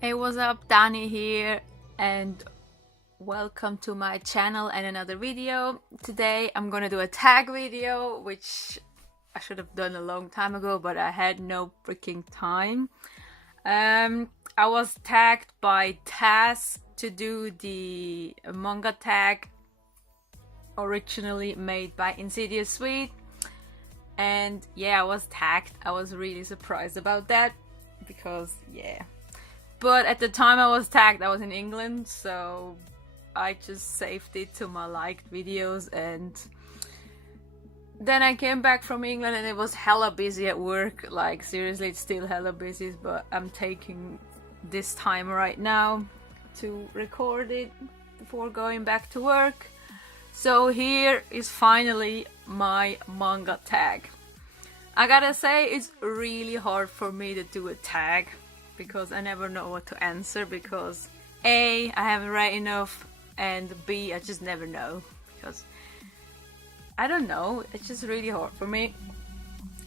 Hey, what's up? Danny here, and welcome to my channel and another video. Today I'm gonna do a tag video, which I should have done a long time ago, but I had no freaking time. I was tagged by Tazz to do the manga tag originally made by InsidiousSwede, and yeah, I was tagged. I was really surprised about that because yeah. But at the time I was tagged, I was in England, so I just saved it to my liked videos, and then I came back from England and it was hella busy at work. Like seriously, it's still hella busy, but I'm taking this time right now to record it before going back to work. So here is finally my manga tag. I gotta say, it's really hard for me to do a tag because I never know what to answer, because A, I haven't read enough, and B, I just never know, because I don't know, it's just really hard for me.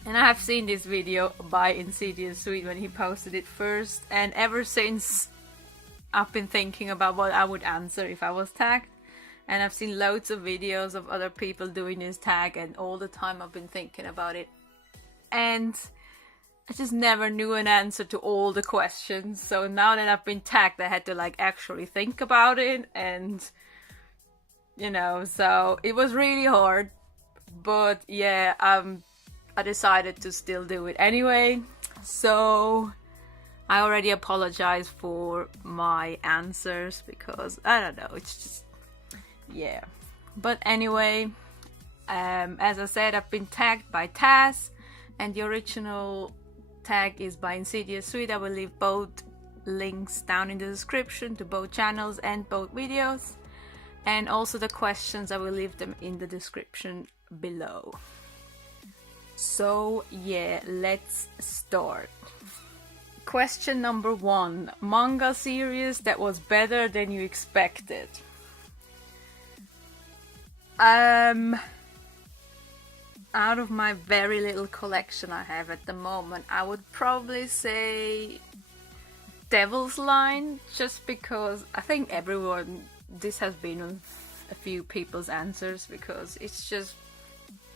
And I have seen this video by InsidiousSwede when he posted it first, and ever since I've been thinking about what I would answer if I was tagged. And I've seen loads of videos of other people doing this tag, and all the time I've been thinking about it. And I just never knew an answer to all the questions. So now that I've been tagged, I had to like actually think about it, and you know, so it was really hard. But yeah, I decided to still do it anyway. So I already apologize for my answers because I don't know, it's just yeah. But anyway, as I said, I've been tagged by Tazz, and the original tag is by InsidiousSwede. I will leave both links down in the description to both channels and both videos, and also the questions, I will leave them in the description below. So yeah, let's start. Question number 1: manga series that was better than you expected. Out of my very little collection I have at the moment, I would probably say Devil's Line, just because I think this has been on a few people's answers, because it's just,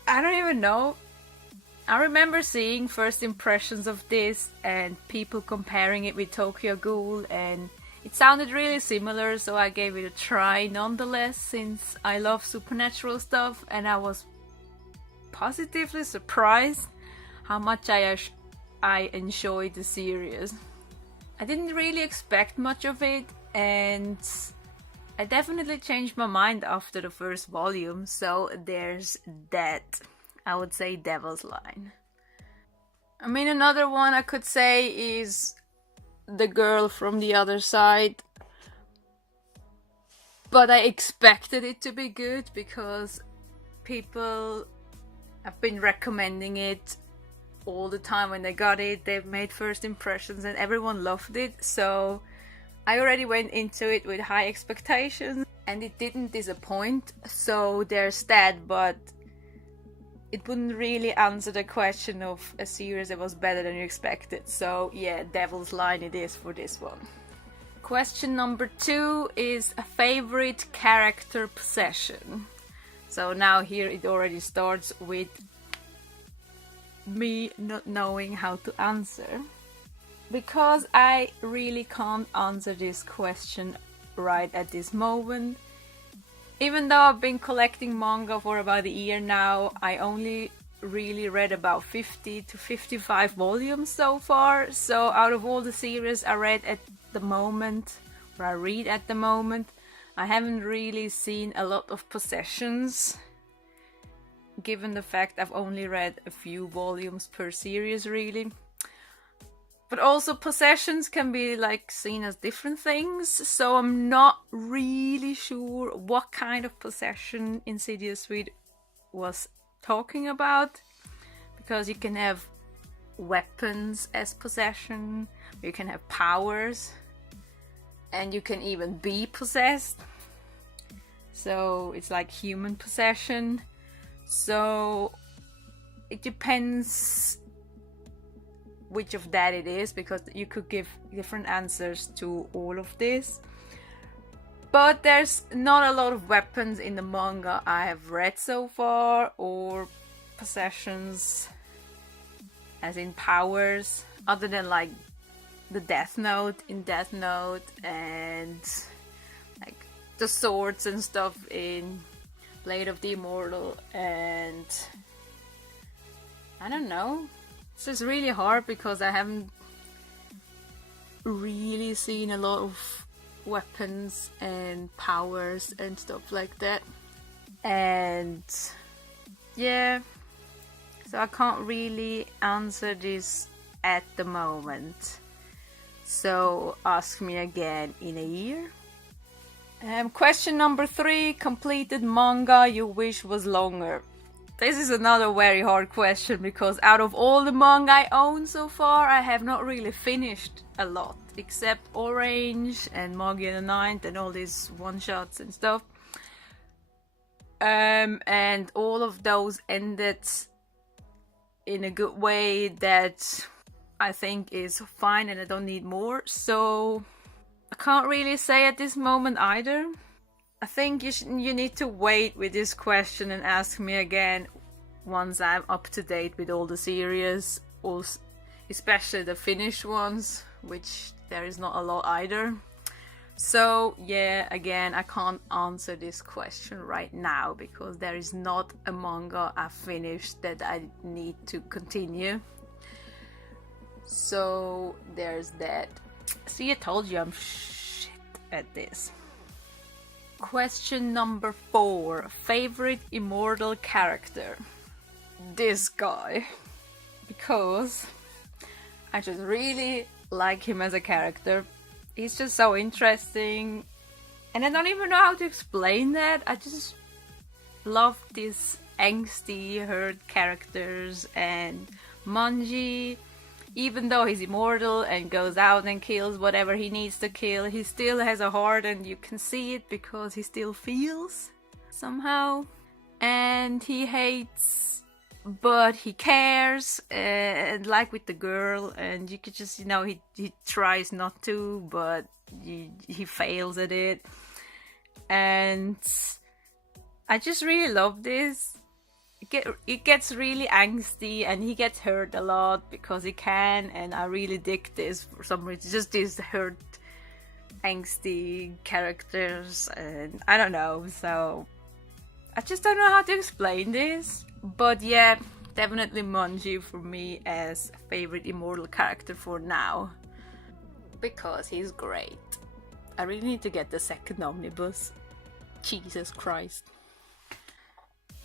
I don't even know. I remember seeing first impressions of this and people comparing it with Tokyo Ghoul, and it sounded really similar, so I gave it a try nonetheless, since I love supernatural stuff, and I was positively surprised how much I enjoyed the series. I didn't really expect much of it, and I definitely changed my mind after the first volume, so there's that. I would say Devil's Line. I mean, another one I could say is The Girl from the Other Side, but I expected it to be good because people have been recommending it all the time. When they got it, they've made first impressions and everyone loved it, so I already went into it with high expectations and it didn't disappoint, so there's that. But it wouldn't really answer the question of a series that was better than you expected. So yeah, Devil's Line it is for this one. Question number 2 is a favorite character possession. So now here it already starts with me not knowing how to answer, because I really can't answer this question right at this moment. Even though I've been collecting manga for about a year now, I only really read about 50 to 55 volumes so far. So out of all the series I read at the moment, or I read at the moment, I haven't really seen a lot of possessions, given the fact I've only read a few volumes per series really. But also possessions can be like seen as different things, so I'm not really sure what kind of possession InsidiousSwede was talking about, because you can have weapons as possession, you can have powers, and you can even be possessed. So it's like human possession. So it depends which of that it is, because you could give different answers to all of this. But there's not a lot of weapons in the manga I have read so far, or possessions, as in powers, other than like the Death Note in Death Note, and like the swords and stuff in Blade of the Immortal, and I don't know. It's just really hard because I haven't really seen a lot of weapons and powers and stuff like that. And yeah, so I can't really answer this at the moment. So ask me again in a year. Question number 3. Completed manga you wish was longer. This is another very hard question because out of all the manga I own so far, I have not really finished a lot, except Orange and Magi the Ninth and all these one-shots and stuff. And all of those ended in a good way that I think is fine and I don't need more. So I can't really say at this moment either. I think you need to wait with this question and ask me again once I'm up to date with all the series, also, especially the finished ones, which there is not a lot either. So yeah, again, I can't answer this question right now because there is not a manga I finished that I need to continue. So there's that. See, I told you I'm shit at this. Question number 4. Favorite Immortal character? This guy. Because I just really like him as a character. He's just so interesting. And I don't even know how to explain that. I just love these angsty herd characters. And Manji, even though he's immortal and goes out and kills whatever he needs to kill, he still has a heart and you can see it because he still feels somehow. And he hates, but he cares, and like with the girl, and you could just, you know, he tries not to, but he fails at it. And I just really love this. It gets really angsty and he gets hurt a lot because he can, and I really dig this for some reason. Just these hurt, angsty characters, and I don't know, so I just don't know how to explain this. But yeah, definitely Manji for me as favorite Immortal character for now, because he's great. I really need to get the second omnibus. Jesus Christ.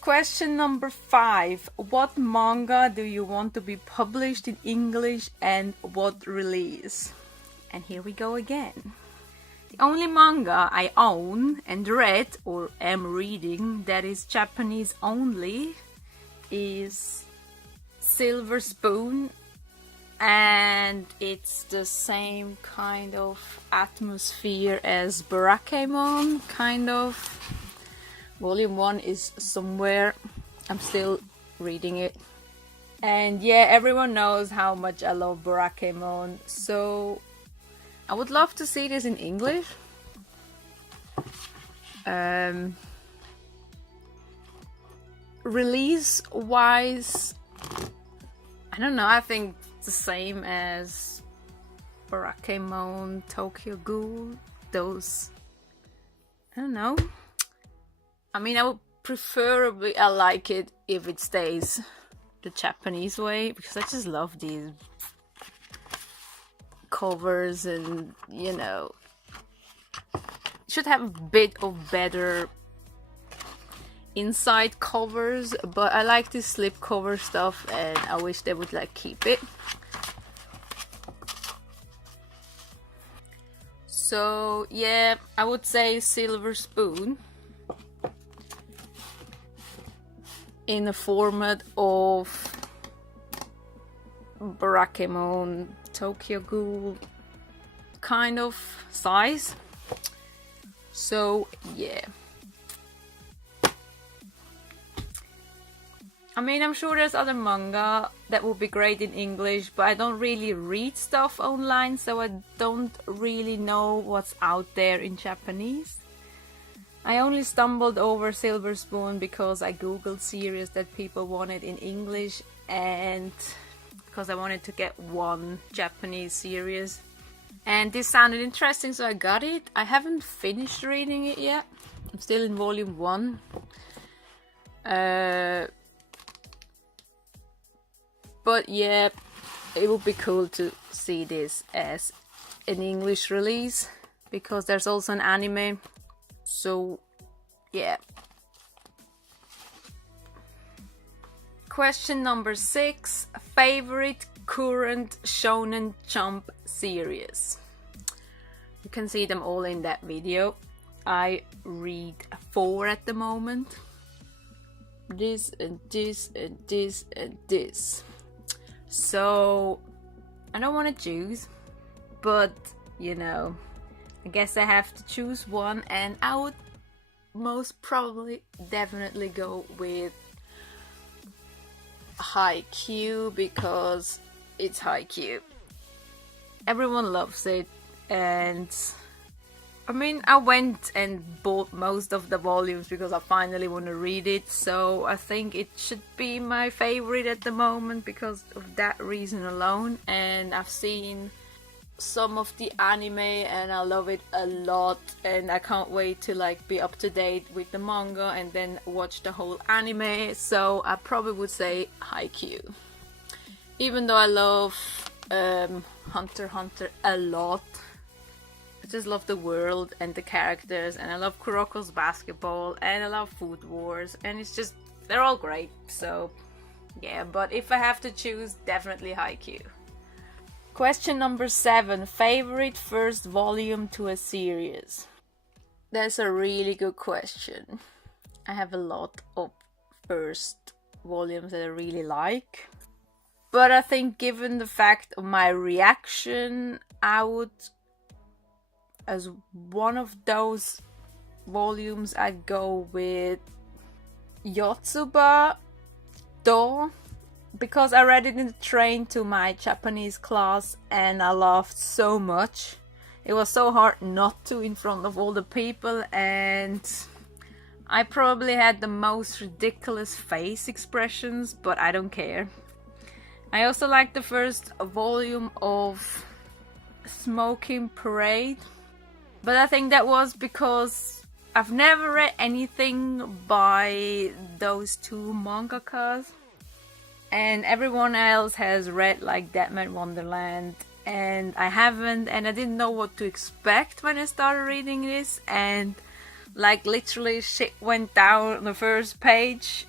Question number 5. What manga do you want to be published in English and what release? And here we go again. The only manga I own and read or am reading that is Japanese only is Silver Spoon, and it's the same kind of atmosphere as Barakeimon, kind of. Volume 1 is somewhere. I'm still reading it. And yeah, everyone knows how much I love Barakeimon, so I would love to see this in English. Release wise, I don't know, I think the same as Barakeimon, Tokyo Ghoul, those, I don't know. I mean, I would preferably, I like it if it stays the Japanese way, because I just love these covers, and you know, should have a bit of better inside covers, but I like this slipcover stuff and I wish they would like keep it. So yeah, I would say Silver Spoon in the format of Barakeimon, Tokyo Ghoul kind of size. So yeah, I mean, I'm sure there's other manga that would be great in English, but I don't really read stuff online, so I don't really know what's out there in Japanese. I only stumbled over Silver Spoon because I googled series that people wanted in English, and because I wanted to get one Japanese series. And this sounded interesting, so I got it. I haven't finished reading it yet. I'm still in volume 1. But yeah, it would be cool to see this as an English release, because there's also an anime. So yeah. Question number 6. Favorite current Shonen Jump series? You can see them all in that video. I read 4 at the moment. This and this and this and this. So I don't want to choose, but you know, I guess I have to choose one, and I would most probably definitely go with Haikyuu, because it's Haikyuu. Everyone loves it, and I mean, I went and bought most of the volumes because I finally want to read it, so I think it should be my favorite at the moment because of that reason alone. And I've seen some of the anime and I love it a lot, and I can't wait to like be up to date with the manga and then watch the whole anime, so I probably would say Haikyuu. Even though I love Hunter x Hunter a lot, I just love the world and the characters, and I love Kuroko's basketball, and I love Food Wars, and it's just, they're all great. So yeah, but if I have to choose, definitely Haikyuu. Question number 7. Favorite first volume to a series? That's a really good question. I have a lot of first volumes that I really like, but I think given the fact of my reaction, I would, as one of those volumes, I'd go with Yotsuba Do, because I read it in the train to my Japanese class and I laughed so much. It was so hard not to in front of all the people, and I probably had the most ridiculous face expressions, but I don't care. I also like the first volume of Smoking Parade, but I think that was because I've never read anything by those two mangakas, and everyone else has read like Deadman Wonderland, and I haven't, and I didn't know what to expect when I started reading this, and like literally shit went down on the first page.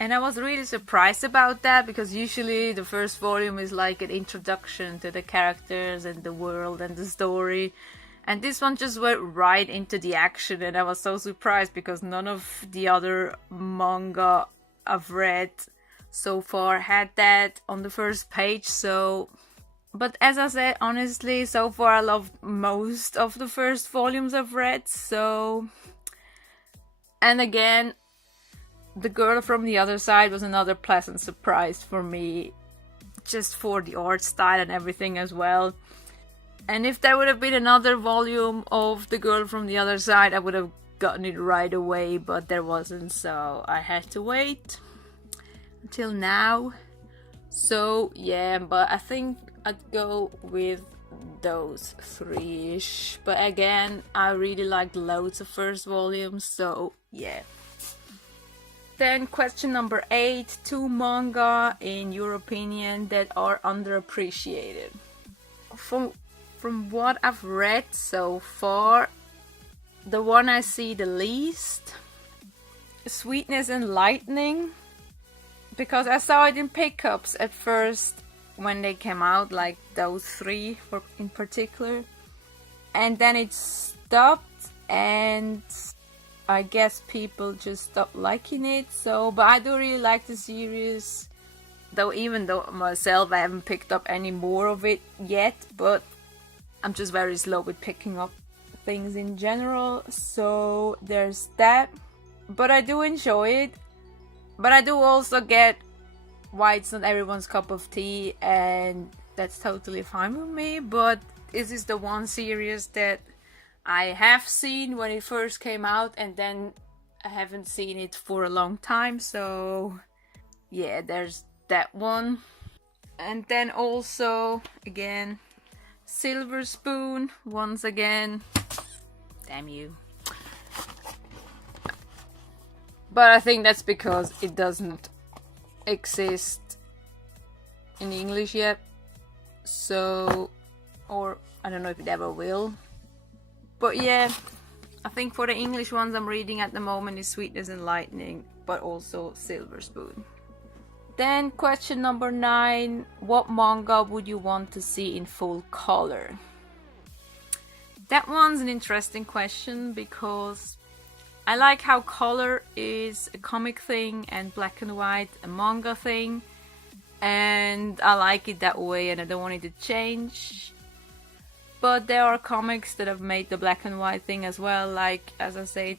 And I was really surprised about that, because usually the first volume is like an introduction to the characters and the world and the story. And this one just went right into the action, and I was so surprised because none of the other manga I've read so far had that on the first page. So, but as I said, honestly, so far I love most of the first volumes I've read. So, and again, The Girl from the Other Side was another pleasant surprise for me, just for the art style and everything as well. And if there would have been another volume of The Girl from the Other Side, I would have gotten it right away, but there wasn't, so I had to wait until now. So yeah, but I think I'd go with those 3-ish. But again, I really like loads of first volumes, so yeah. Then question number 8. 2 manga, in your opinion, that are underappreciated. From what I've read so far, the one I see the least, Sweetness and Lightning, because I saw it in pickups at first when they came out, like those 3 in particular, and then it stopped, and I guess people just stopped liking it. So, but I do really like the series, though even though myself I haven't picked up any more of it yet, but I'm just very slow with picking up things in general, so there's that. But I do enjoy it. But I do also get white's not everyone's cup of tea, and that's totally fine with me, but this is the one series that I have seen when it first came out, and then I haven't seen it for a long time, so yeah, there's that one. And then also, again, Silver Spoon, once again. Damn you. But I think that's because it doesn't exist in English yet. So, or I don't know if it ever will. But yeah, I think for the English ones I'm reading at the moment is Sweetness and Lightning, but also Silver Spoon. Then question number 9, what manga would you want to see in full color? That one's an interesting question because I like how color is a comic thing and black and white a manga thing, and I like it that way and I don't want it to change. But there are comics that have made the black and white thing as well, like, as I said,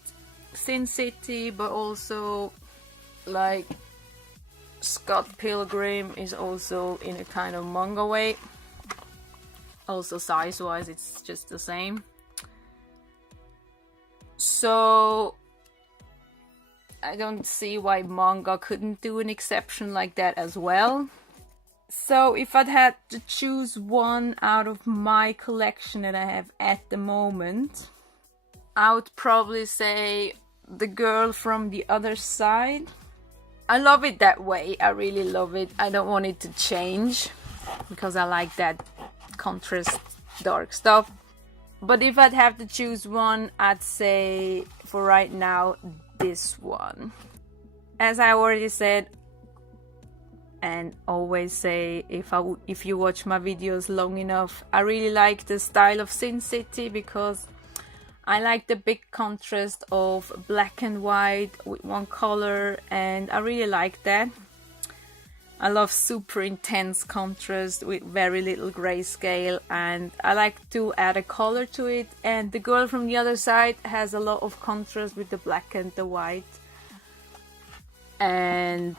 Sin City, but also like Scott Pilgrim is also in a kind of manga way. Also size wise it's just the same. So I don't see why manga couldn't do an exception like that as well. So if I'd had to choose one out of my collection that I have at the moment, I would probably say The Girl from the Other Side. I love it that way, I really love it. I don't want it to change because I like that contrast dark stuff. But if I'd have to choose one, I'd say for right now this one. As I already said and always say, if you watch my videos long enough, I really like the style of Sin City because I like the big contrast of black and white with one color, and I really like that. I love super intense contrast with very little grayscale, and I like to add a color to it. And The Girl from the Other Side has a lot of contrast with the black and the white. And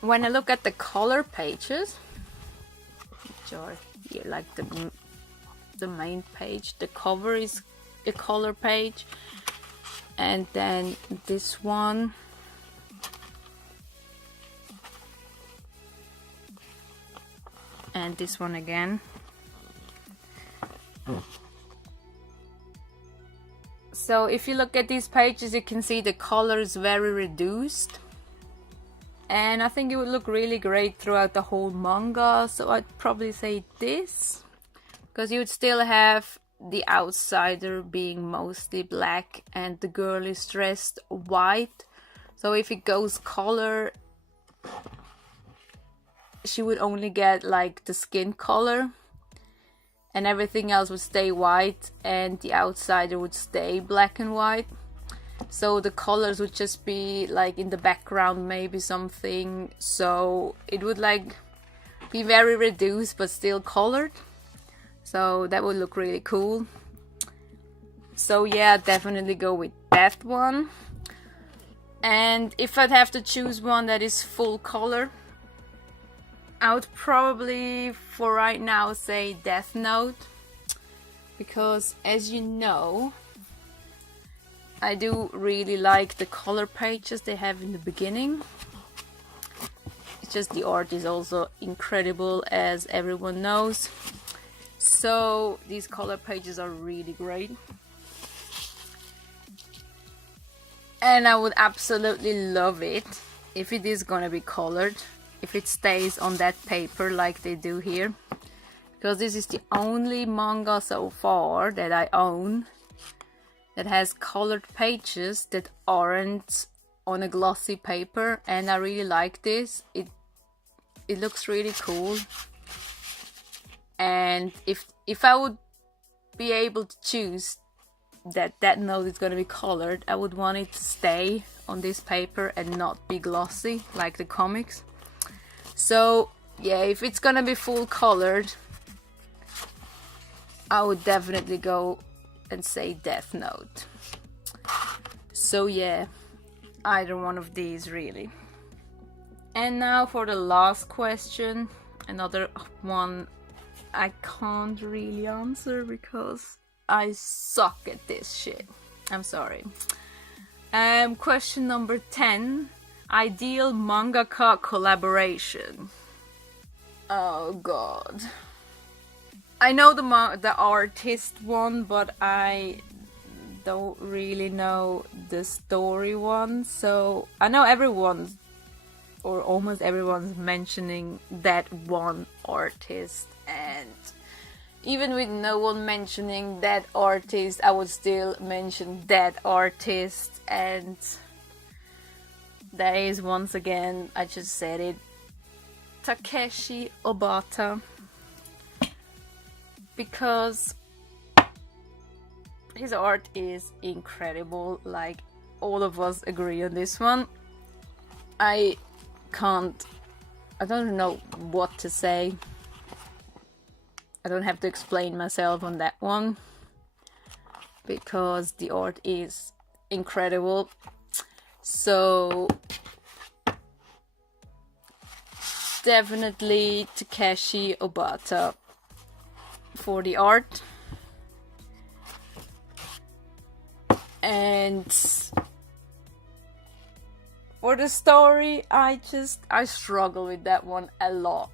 when I look at the color pages, which are here, like the main page, the cover is a color page, and then this one, and this one again. So if you look at these pages, you can see the color is very reduced, and I think it would look really great throughout the whole manga. So I'd probably say this, because you would still have the outsider being mostly black and the girl is dressed white. So if it goes color, she would only get like the skin color and everything else would stay white, and the outsider would stay black and white. So the colors would just be like in the background, maybe something, so it would like be very reduced but still colored. So that would look really cool. So yeah, definitely go with that one. And if I'd have to choose one that is full color, I would probably for right now say Death Note, because as you know, I do really like the color pages they have in the beginning. It's just the art is also incredible, as everyone knows. So these color pages are really great. And I would absolutely love it if it is gonna be colored, if it stays on that paper like they do here. Because this is the only manga so far that I own that has colored pages that aren't on a glossy paper, and I really like this. It looks really cool. And if I would be able to choose that note is going to be colored, I would want it to stay on this paper and not be glossy like the comics. So yeah, if it's going to be full colored, I would definitely go and say Death Note. So yeah, either one of these really. And now for the last question, another one I can't really answer because I suck at this shit. I'm sorry. Question number 10. Ideal mangaka collaboration. Oh god. I know the artist one, but I don't really know the story one. So I know everyone's, or almost everyone's, mentioning that one artist, and even with no one mentioning that artist, I would still mention that artist. And that is, once again, I just said it, Takeshi Obata, because his art is incredible. Like, all of us agree on this one. I don't know what to say. I don't have to explain myself on that one, because the art is incredible. So definitely Takeshi Obata for the art. And for the story, I struggle with that one a lot.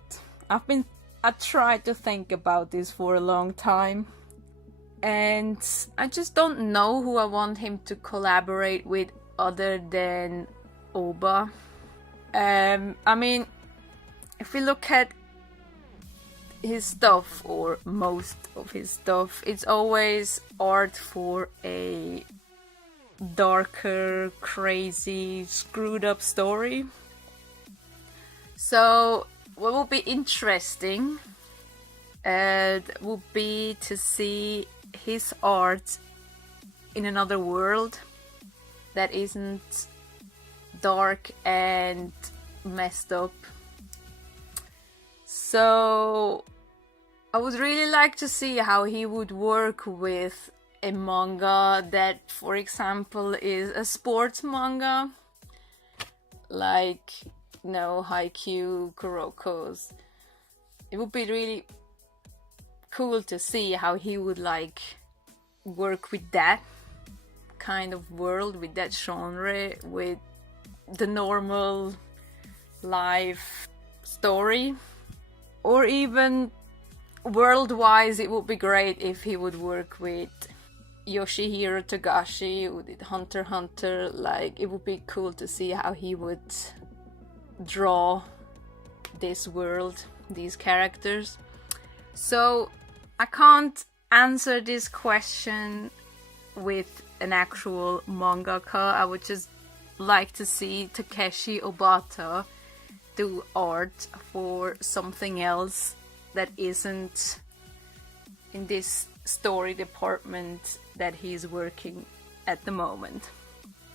I tried to think about this for a long time, and I just don't know who I want him to collaborate with other than Oba. I mean, if we look at his stuff, or most of his stuff, it's always art for a darker, crazy, screwed up story. So what would be interesting would be to see his art in another world that isn't dark and messed up. So I would really like to see how he would work with a manga that, for example, is a sports manga, like, you know, Haikyuu, Kuroko's. It would be really cool to see how he would like work with that kind of world, with that genre, with the normal life story. Or even world-wise, it would be great if he would work with Yoshihiro Togashi, who did Hunter x Hunter. Like, it would be cool to see how he would draw this world, these characters. So I can't answer this question with an actual mangaka. I would just like to see Takeshi Obata do art for something else that isn't in this story department that he's working at the moment.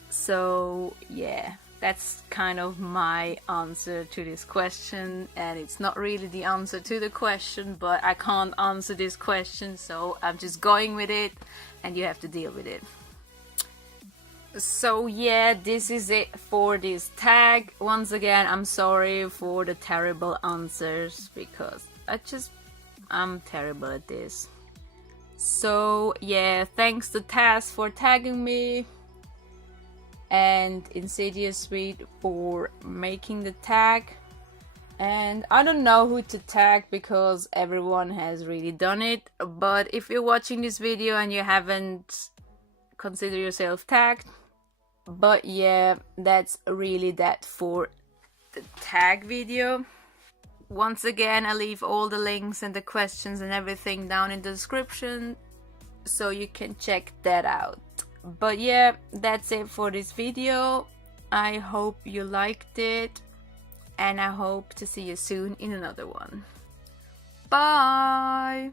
So yeah, that's kind of my answer to this question, and it's not really the answer to the question, but I can't answer this question, so I'm just going with it, and you have to deal with it. So yeah, this is it for this tag. Once again, I'm sorry for the terrible answers, because I'm terrible at this. So yeah, thanks to Tazz for tagging me, and InsidiousSwede for making the tag. And I don't know who to tag because everyone has really done it, but if you're watching this video and you haven't, consider yourself tagged. But yeah, that's really that for the tag video. Once again, I leave all the links and the questions and everything down in the description, so you can check that out. But yeah, that's it for this video. I hope you liked it, and I hope to see you soon in another one. Bye!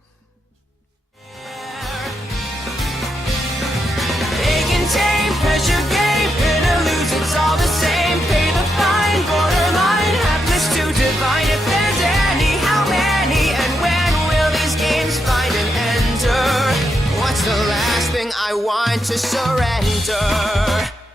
Pressure game, win or lose, it's all the same. Pay the fine, borderline, hapless to divine. If there's any, how many, and when will these games find an ender? What's the last thing I want to surrender?